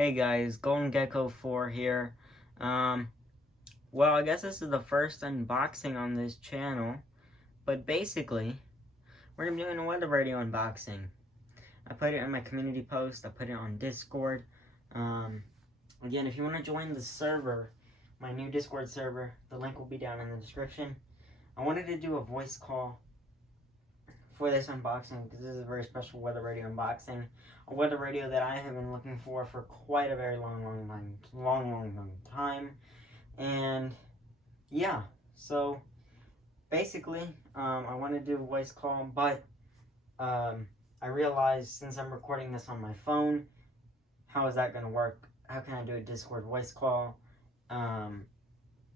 Hey guys, Golden Gecko 4 here. Well, I guess this is the first unboxing on this channel, but basically, we're gonna be doing a weather radio unboxing. I put it in my community post, I put it on Discord. Again, if you want to join the server, my new Discord server, the link will be down in the description. I wanted to do a voice call for this unboxing because this is a very special weather radio unboxing. A weather radio that I have been looking for quite a very long time. And yeah, so basically, I want to do a voice call, but I realized since I'm recording this on my phone, how is that going to work? How can I do a Discord voice call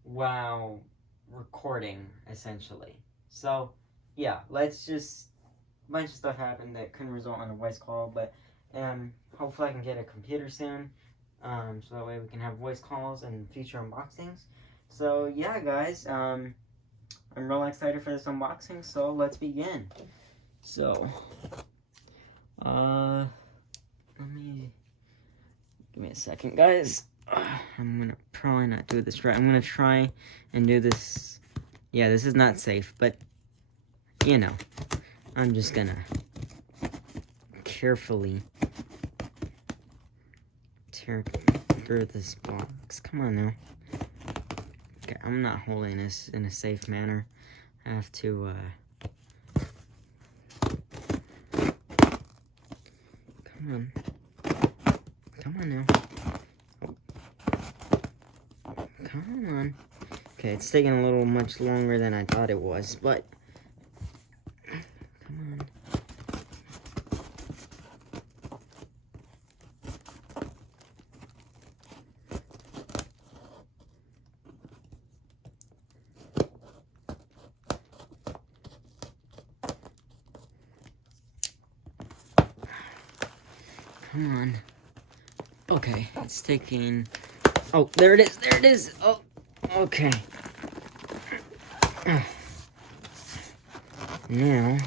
while recording, essentially? So yeah, let's just, a bunch of stuff happened that couldn't result in a voice call, but hopefully I can get a computer soon, so that way we can have voice calls and future unboxings. So yeah, guys, I'm really excited for this unboxing, so let's begin. So, give me a second, guys. I'm gonna probably not do this right. I'm gonna try and do this. Yeah, this is not safe, but you know, I'm just gonna carefully tear through this box. Come on now. Okay, I'm not holding this in a safe manner. I have to, come on. Come on now. Oh. Come on. Okay, it's taking a little much longer than I thought it was, but come on. Come on. Okay, it's taking... Oh, there it is, there it is! Oh, okay. Now...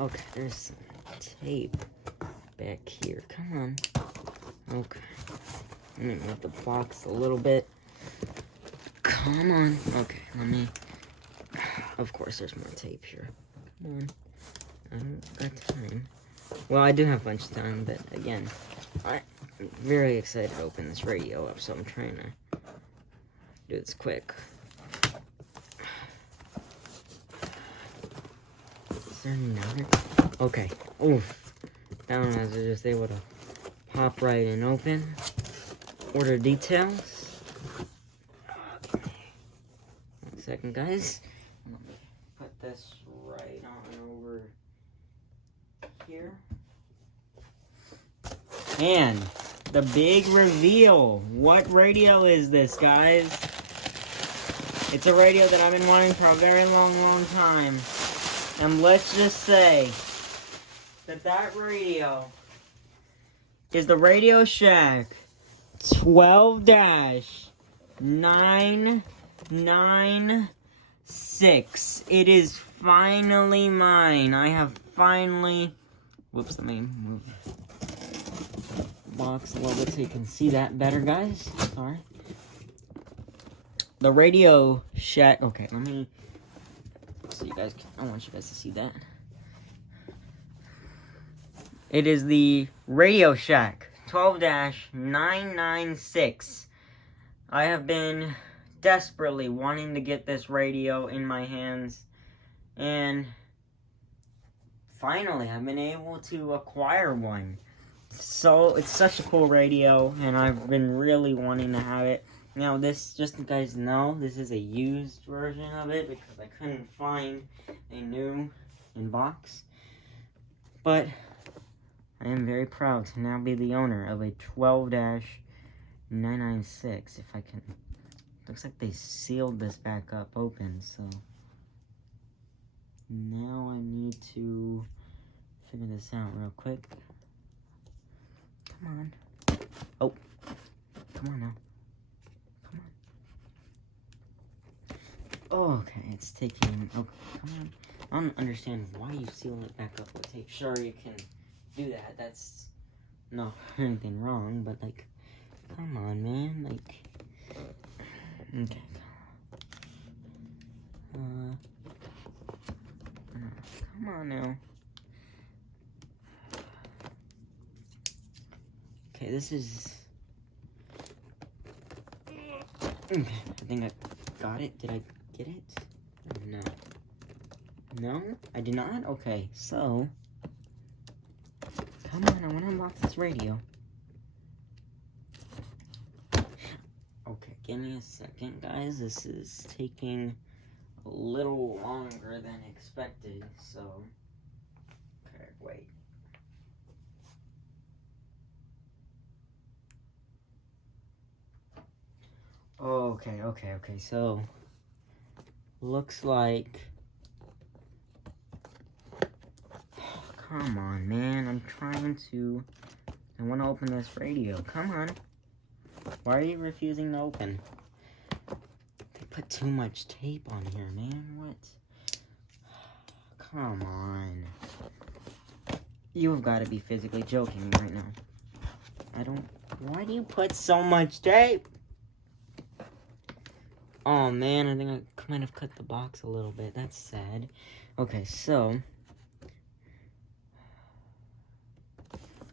Okay, there's some tape back here. Come on. Okay. Let me move the box a little bit. Come on. Okay, let me... Of course, there's more tape here. Come on. I don't got time. Well, I do have a bunch of time, but again, I'm very excited to open this radio up, so I'm trying to do this quick. Is there another? Okay. Oof. That one I was just able to pop right and open. Order details. Okay. 1 second, guys. Let me put this right on over here. And the big reveal. What radio is this, guys? It's a radio that I've been wanting for a very long time. And let's just say that that radio is the RadioShack 12-996. It is finally mine. I have finally... Whoops, let me move the box a little bit so you can see that better, guys. Sorry. The RadioShack... Okay, let me... So you guys can... I want you guys to see that. It is the RadioShack 12-996. I have been desperately wanting to get this radio in my hands, and finally I've been able to acquire one. So it's such a cool radio, and I've been really wanting to have it. Now this, just so you guys know, this is a used version of it because I couldn't find a new in box. But I am very proud to now be the owner of a 12-996. If I can... Looks like they sealed this back up open, so... Now I need to figure this out real quick. Come on. Oh. Come on now. Come on. Oh, okay, it's taking... Oh, come on. I don't understand why you seal it back up with tape. Sure, you can do that. That's not anything wrong, but like, come on, man, like, okay. Come on now. Okay, this is... Okay, I think I got it. Did I get it? No. No? I did not? Okay, so... Come on, I want to unbox this radio. Okay, give me a second, guys. This is taking a little longer than expected, so... Okay, wait. Okay, so... Looks like... Come on, man, I'm trying to... I want to open this radio. Come on. Why are you refusing to open? They put too much tape on here, man. What? Come on. You've got to be physically joking me right now. I don't... Why do you put so much tape? Oh, man, I think I might have cut the box a little bit. That's sad. Okay, so...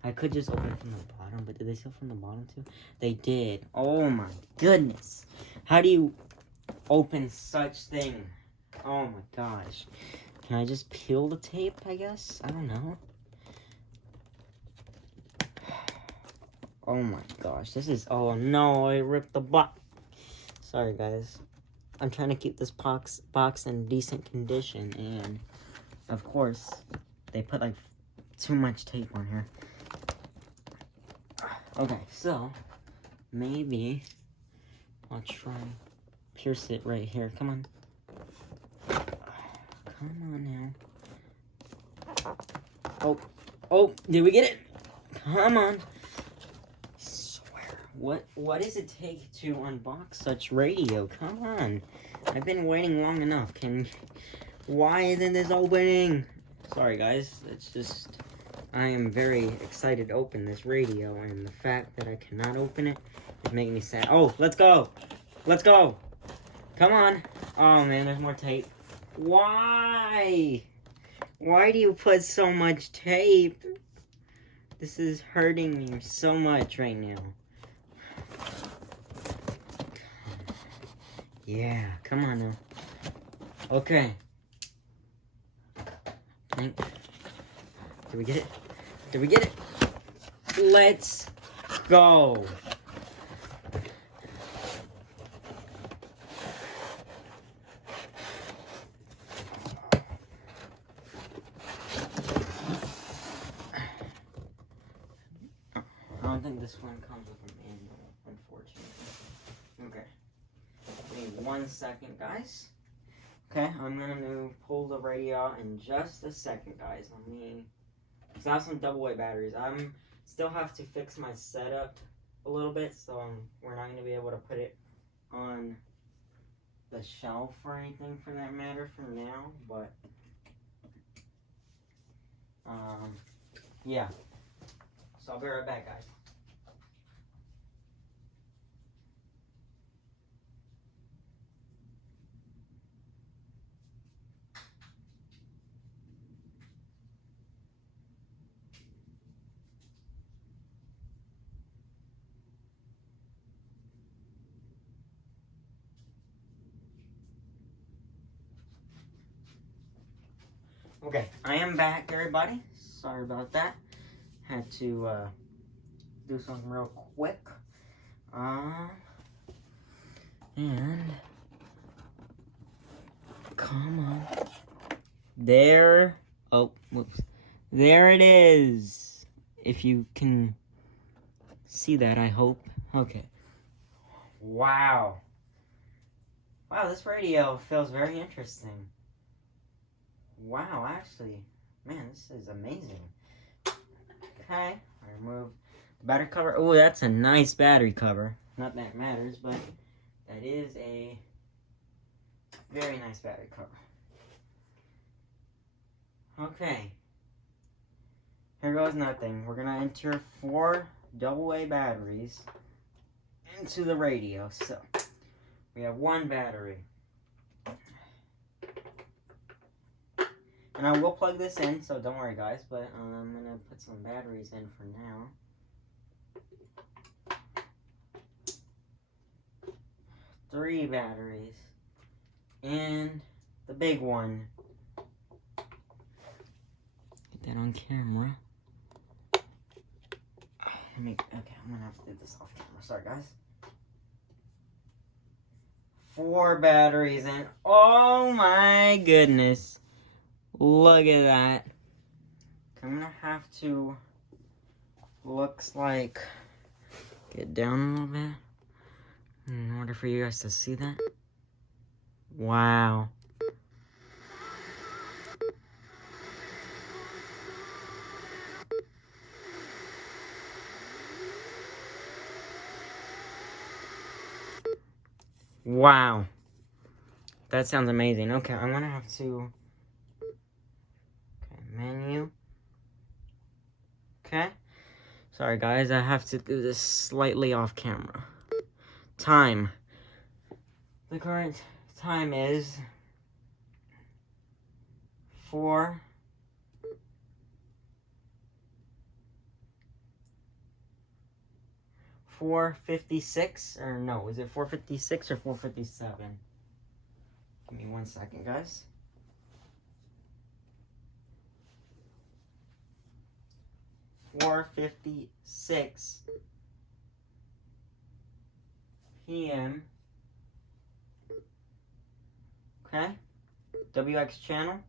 I could just open it from the bottom, but did they seal from the bottom too? They did. Oh my goodness. How do you open such thing? Oh my gosh. Can I just peel the tape, I guess? I don't know. Oh my gosh. This is... Oh no, I ripped the box. Sorry guys. I'm trying to keep this box in decent condition, and of course, they put like too much tape on here. Okay, so, maybe I'll try and pierce it right here. Come on. Come on now. Oh, did we get it? Come on. I swear. What does it take to unbox such radio? Come on. I've been waiting long enough. Why isn't this opening? Sorry, guys. It's just... I am very excited to open this radio, and the fact that I cannot open it is making me sad. Oh, let's go! Let's go! Come on! Oh man, there's more tape. Why? Why do you put so much tape? This is hurting me so much right now. Yeah, come on now. Okay. Did we get it? Did we get it? Let's go. I don't think this one comes with a manual, unfortunately. Okay. Give me 1 second, guys. Okay, I'm gonna pull the radio out in just a second, guys. Because I have some double A batteries. I'm still have to fix my setup a little bit, so we're not gonna be able to put it on the shelf or anything for that matter for now. But yeah. So I'll be right back, guys. Okay, I am back, everybody. Sorry about that. Had to do something real quick. And come on. There. Oh, whoops. There it is. If you can see that, I hope. Okay. Wow. Wow, this radio feels very interesting. Wow, actually, man, this is amazing. Okay, I remove the battery cover. Oh, that's a nice battery cover. Not that it matters, but that is a very nice battery cover. Okay. here goes nothing. We're gonna enter 4 AA batteries into the radio. So we have 1 battery. And I will plug this in, so don't worry guys, but I'm gonna put some batteries in for now. 3 batteries. And the big one. Get that on camera. Okay, I'm gonna have to do this off camera. Sorry guys. 4 batteries and oh my goodness. Look at that. I'm gonna have to, looks like, get down a little bit in order for you guys to see that. Wow. Wow. That sounds amazing. Okay, I'm gonna have to, menu. Okay. Sorry guys, I have to do this slightly off camera. Time. The current time is 4:56, or no, is it 4:56 or 4:57? Give me 1 second, guys. 4:56 p.m. Okay. WX channel.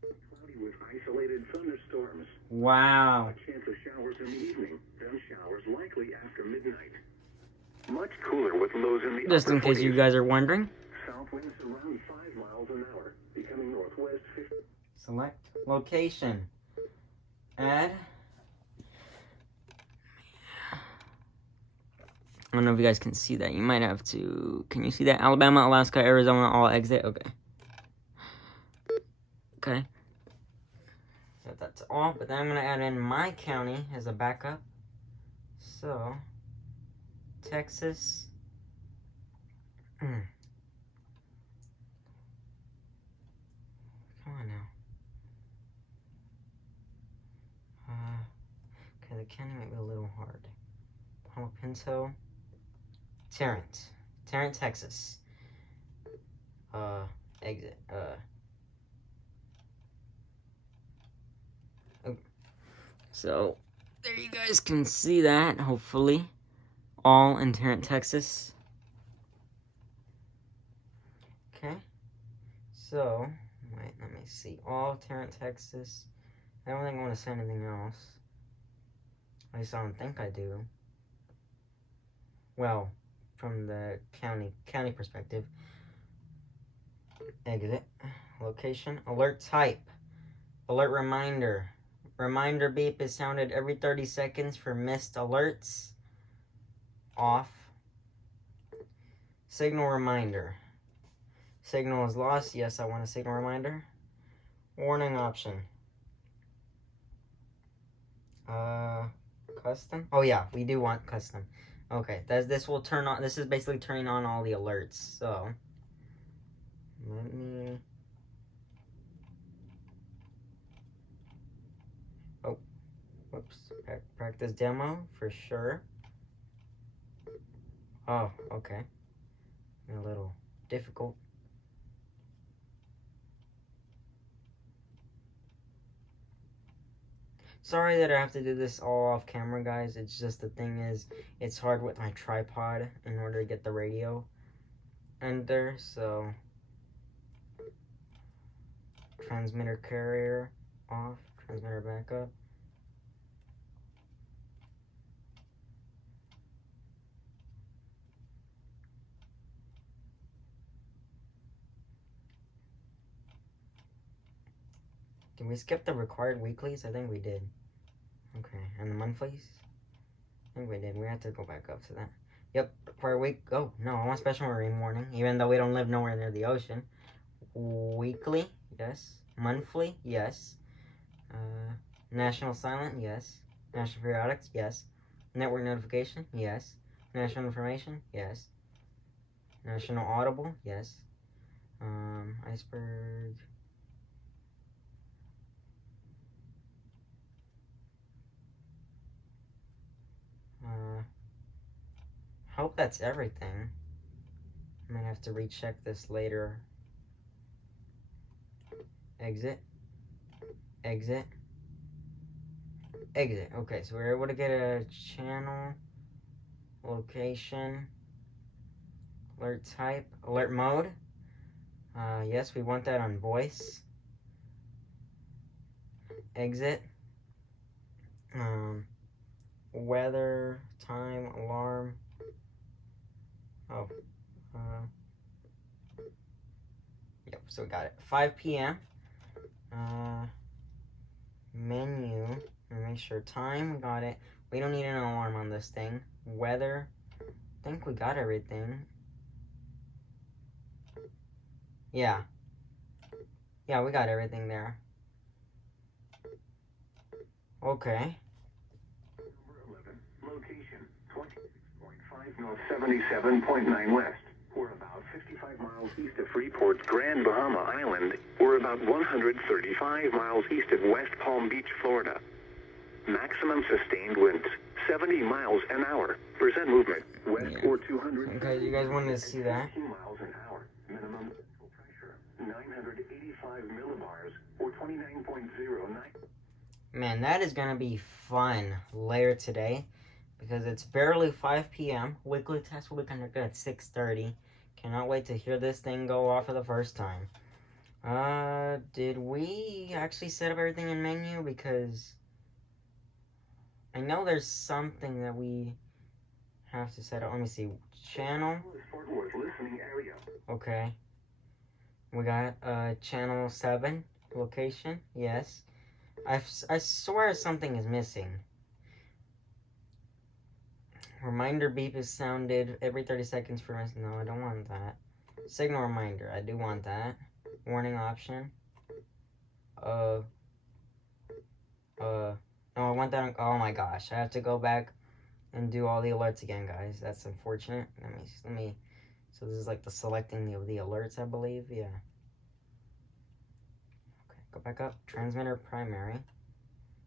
Cloudy with isolated thunderstorms. Wow. A chance of showers in the evening. Then showers likely after midnight. Much cooler with lows in the Just in case you guys are wondering. South winds around 5 miles an hour. Becoming northwest 50. Select location. Add. I don't know if you guys can see that. You might have to. Can you see that? Alabama, Alaska, Arizona, all exit. Okay. Okay. So that's all. But then I'm going to add in my county as a backup. So, Texas. Come on now. Okay, the county might be a little hard. Palo Pinto. Tarrant, Texas. Exit. So, there you guys can see that, hopefully. All in Tarrant, Texas. Okay. So, wait, let me see. All Tarrant, Texas. I don't think I want to say anything else. At least I don't think I do. Well, from the county perspective. Exit. Location. Alert type. Alert reminder. Reminder beep is sounded every 30 seconds for missed alerts. Off. Signal reminder. Signal is lost. Yes, I want a signal reminder. Warning option. Custom? Oh yeah, we do want custom. Okay, this will turn on. This is basically turning on all the alerts. So let me. Oh, whoops. Practice demo for sure. Oh, okay. A little difficult. Sorry that I have to do this all off camera, guys. It's just the thing is, it's hard with my tripod in order to get the radio under, so. Transmitter carrier off, transmitter backup. Did we skip the required weeklies? I think we did. Okay, and the monthlies? I think we did. We have to go back up to that. Yep, required week. Oh, no, I want special marine warning, even though we don't live nowhere near the ocean. Weekly, yes. Monthly, yes. National silent, yes. National periodics, yes. Network notification, yes. National information, yes. National audible, yes. Iceberg. Hope that's everything. I might have to recheck this later. Exit. Exit. Exit. Okay, so we're able to get a channel, location, alert type, alert mode. Yes, we want that on voice. Exit. Weather, time, alarm. Oh. Yep, so we got it. 5 p.m. Menu. Make sure time, we got it. We don't need an alarm on this thing. Weather. I think we got everything. Yeah. Yeah, we got everything there. Okay. Number 11. Location 26.5 north, 77.9 west. We're about 55 miles east of Freeport's Grand Bahama Island. We're about 135 miles east of West Palm Beach, Florida. Maximum sustained winds 70 miles an hour. Percent movement west or 200. Okay, you guys wanted to see that? 15 miles an hour. Minimum pressure 985 millibars or 29.09. Man, that is gonna be fun later today because it's barely 5 p.m. Weekly test will be conducted at 6:30. Cannot wait to hear this thing go off for the first time. Did we actually set up everything in menu? Because I know there's something that we have to set up. Let me see. Channel. Okay. We got channel 7. Location. Yes. I swear something is missing. Reminder beep is sounded every 30 seconds for us. No, I don't want that. Signal reminder. I do want that. Warning option. No, I want that on, oh my gosh. I have to go back and do all the alerts again, guys. That's unfortunate. Let me, so this is like the selecting of the alerts, I believe. Yeah. Okay, go back up. Transmitter primary.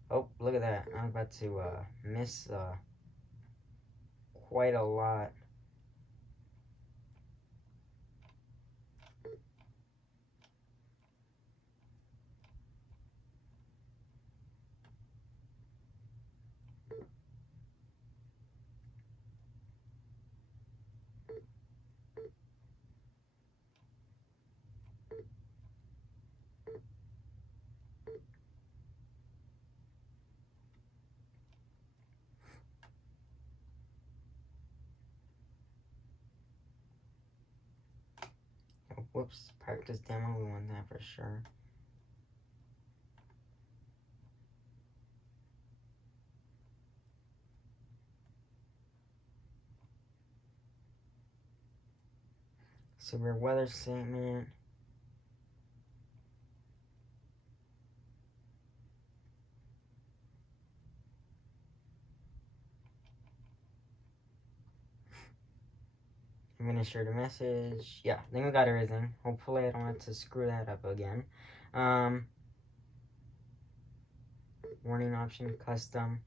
Oh, look at that. I'm about to miss quite a lot. Oh, whoops, practice demo. We want that for sure. Severe weather statement. Administer the message. Yeah, I think we got everything. Hopefully I don't have to screw that up again. Warning option, custom,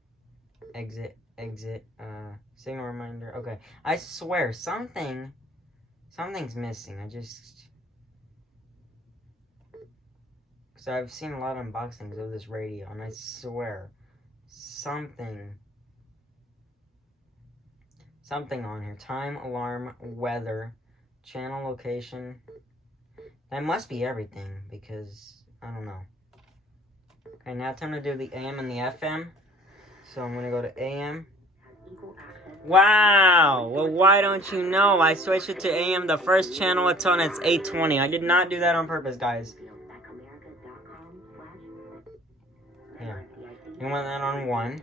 exit, signal reminder. Okay, I swear something's missing. Because I've seen a lot of unboxings of this radio, and I swear something on here. Time, alarm, weather, channel location. That must be everything, because I don't know. Okay, now time to do the AM and the FM. So I'm gonna go to AM. Wow! Well, why don't you know? I switched it to AM. The first channel it's on, it's 820. I did not do that on purpose, guys. Yeah. You want that on 1.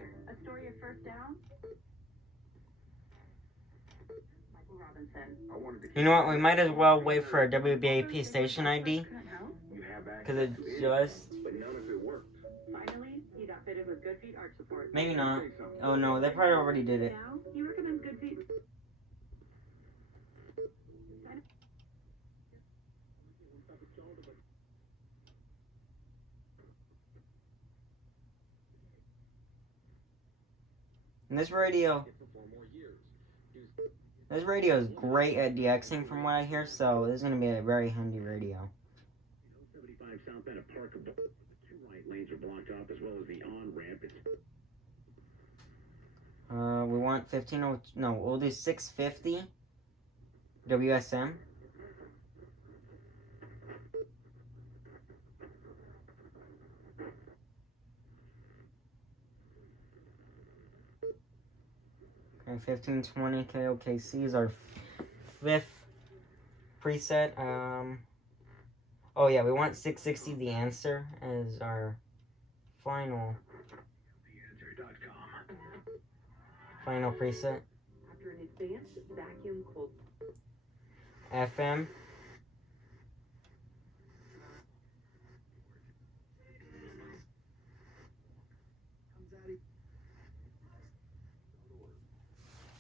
You know what? We might as well wait for a WBAP station ID. Because it just... Maybe not. Oh no, they probably already did it. And this radio is great at DXing from what I hear, so this is going to be a very handy radio. 75 southbound at Park of 2 right lanes are blocked off as well as the on-ramp. We want 15, no, we'll do 650 WSM. Okay, 1520 KOKC is our 5th preset. Oh yeah, we want 660 the answer as our final preset. After an advanced vacuum cold FM.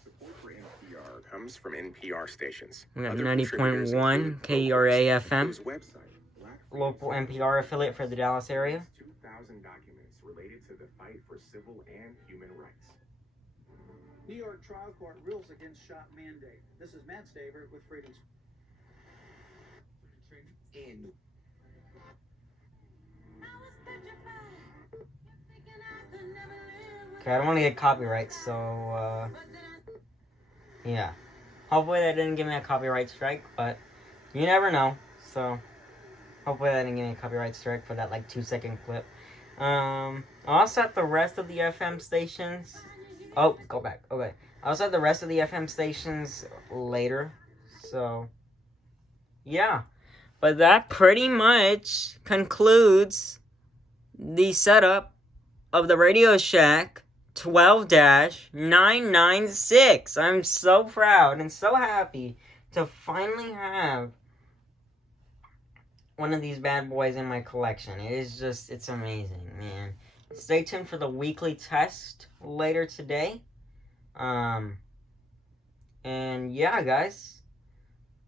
Support for NPR comes from NPR stations. We got 90.1 KERA FM. Local NPR affiliate for the Dallas area. 2,000 documents related to the fight for civil and human rights. New York trial court rules against shop mandate. This is Matt Staver with Freedom's. Okay, I don't want to get copyright, so, yeah. Hopefully they didn't give me a copyright strike, but you never know, so hopefully they didn't give me a copyright strike for that, like, 2-second clip. I'll set the rest of the FM stations. Oh, go back. Okay. I'll set the rest of the FM stations later, so, yeah. But that pretty much concludes the setup of the RadioShack 12-996. I'm so proud and so happy to finally have one of these bad boys in my collection. It is just, it's amazing, man. Stay tuned for the weekly test later today. And yeah, guys.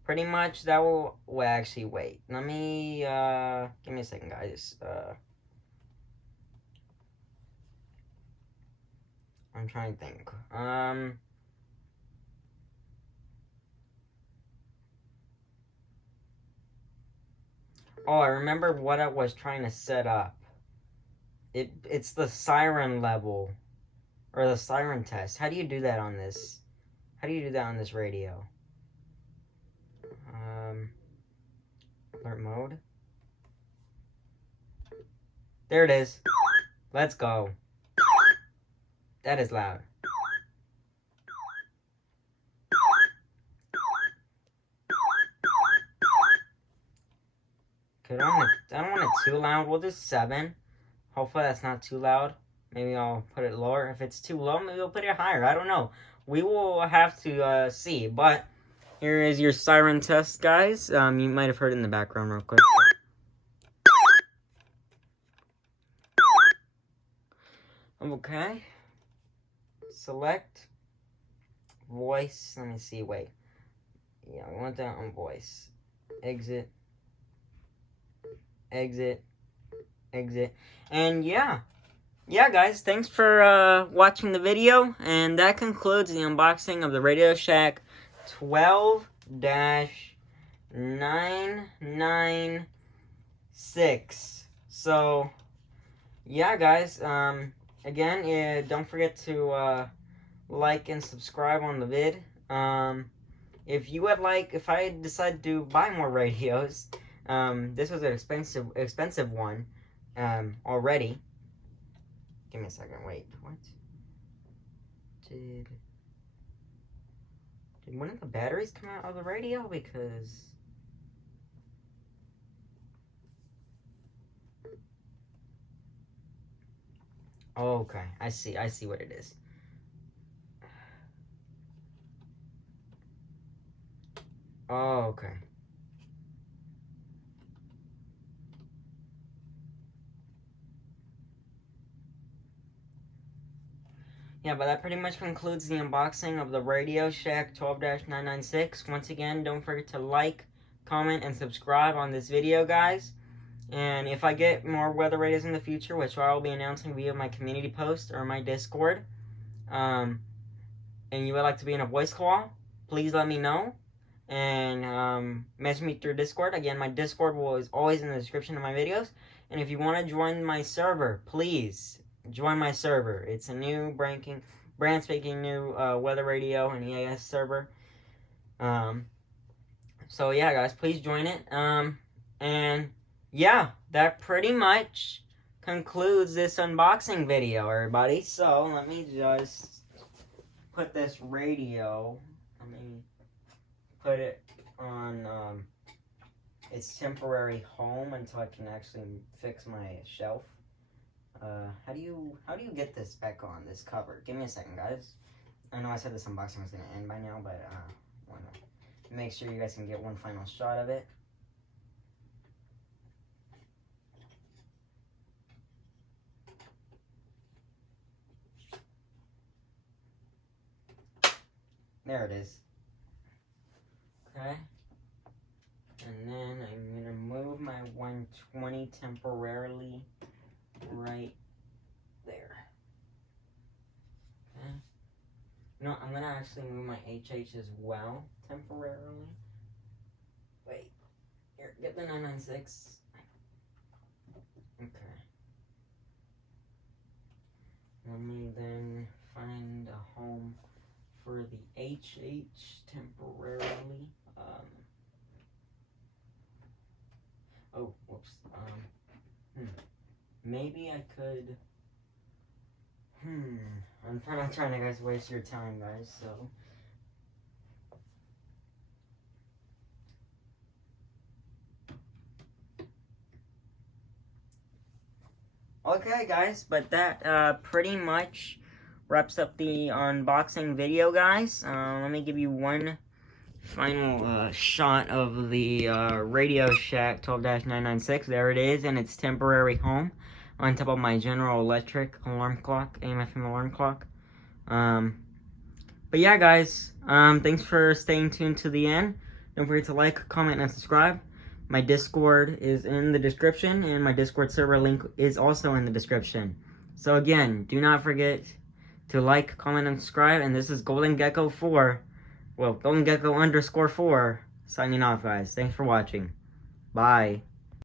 Pretty much that will, well, actually, wait. Let me, give me a second, guys. I'm trying to think. Oh, I remember what I was trying to set up. It's the siren level. Or the siren test. How do you do that on this? How do you do that on this radio? Alert mode. There it is. Let's go. That is loud. Okay, I don't want it too loud. We'll do 7. Hopefully that's not too loud. Maybe I'll put it lower. If it's too low, maybe I'll put it higher. I don't know. We will have to see. But here is your siren test, guys. You might have heard it in the background real quick. Okay. Select. Voice. Let me see. Wait. Yeah, we want that on voice. Exit. Exit. Exit. And yeah. Yeah, guys, thanks for watching the video, and that concludes the unboxing of the RadioShack 12-996. So, yeah, guys, again, don't forget to like and subscribe on the vid. If you would like, if I decide to buy more radios, this was an expensive one already. Give me a second, wait, what? Did one of the batteries come out of the radio? Because... Oh, okay, I see what it is. Oh, okay. yeah, but that pretty much concludes the unboxing of the RadioShack 12-996. Once again, don't forget to like, comment, and subscribe on this video, guys. And if I get more weather radios in the future, which I will be announcing via my community post or my Discord, and you would like to be in a voice call, please let me know. And message me through Discord. Again, my Discord is always in the description of my videos. And if you want to join my server, please join my server. It's a new brand spanking new weather radio and EAS server. So yeah, guys, please join it. And yeah, that pretty much concludes this unboxing video, everybody. So let me just put this radio. Let me put it on its temporary home until I can actually fix my shelf. How do you get this back on, this cover? Give me a second, guys. I know I said this unboxing was gonna end by now, but I wanna make sure you guys can get one final shot of it. There it is. Okay. And then I'm gonna move my 120 temporarily right there. Okay. No, I'm gonna actually move my HH as well temporarily. Wait. Here, get the 996. Okay. Let me then find a home for the HH temporarily. Oh, whoops. Maybe I could. I'm not trying to guys waste your time, guys. So. Okay, guys, but that pretty much wraps up the unboxing video, guys. Let me give you one final shot of the RadioShack 12-996. There it is in its temporary home on top of my General Electric alarm clock, AM/FM alarm clock. But yeah, guys, thanks for staying tuned to the end. Don't forget to like, comment, and subscribe. My Discord is in the description, and my Discord server link is also in the description. So again, do not forget to like, comment, and subscribe. And this is Golden Gecko 4. Well, Golden Gecko _4 signing off, guys. Thanks for watching. Bye.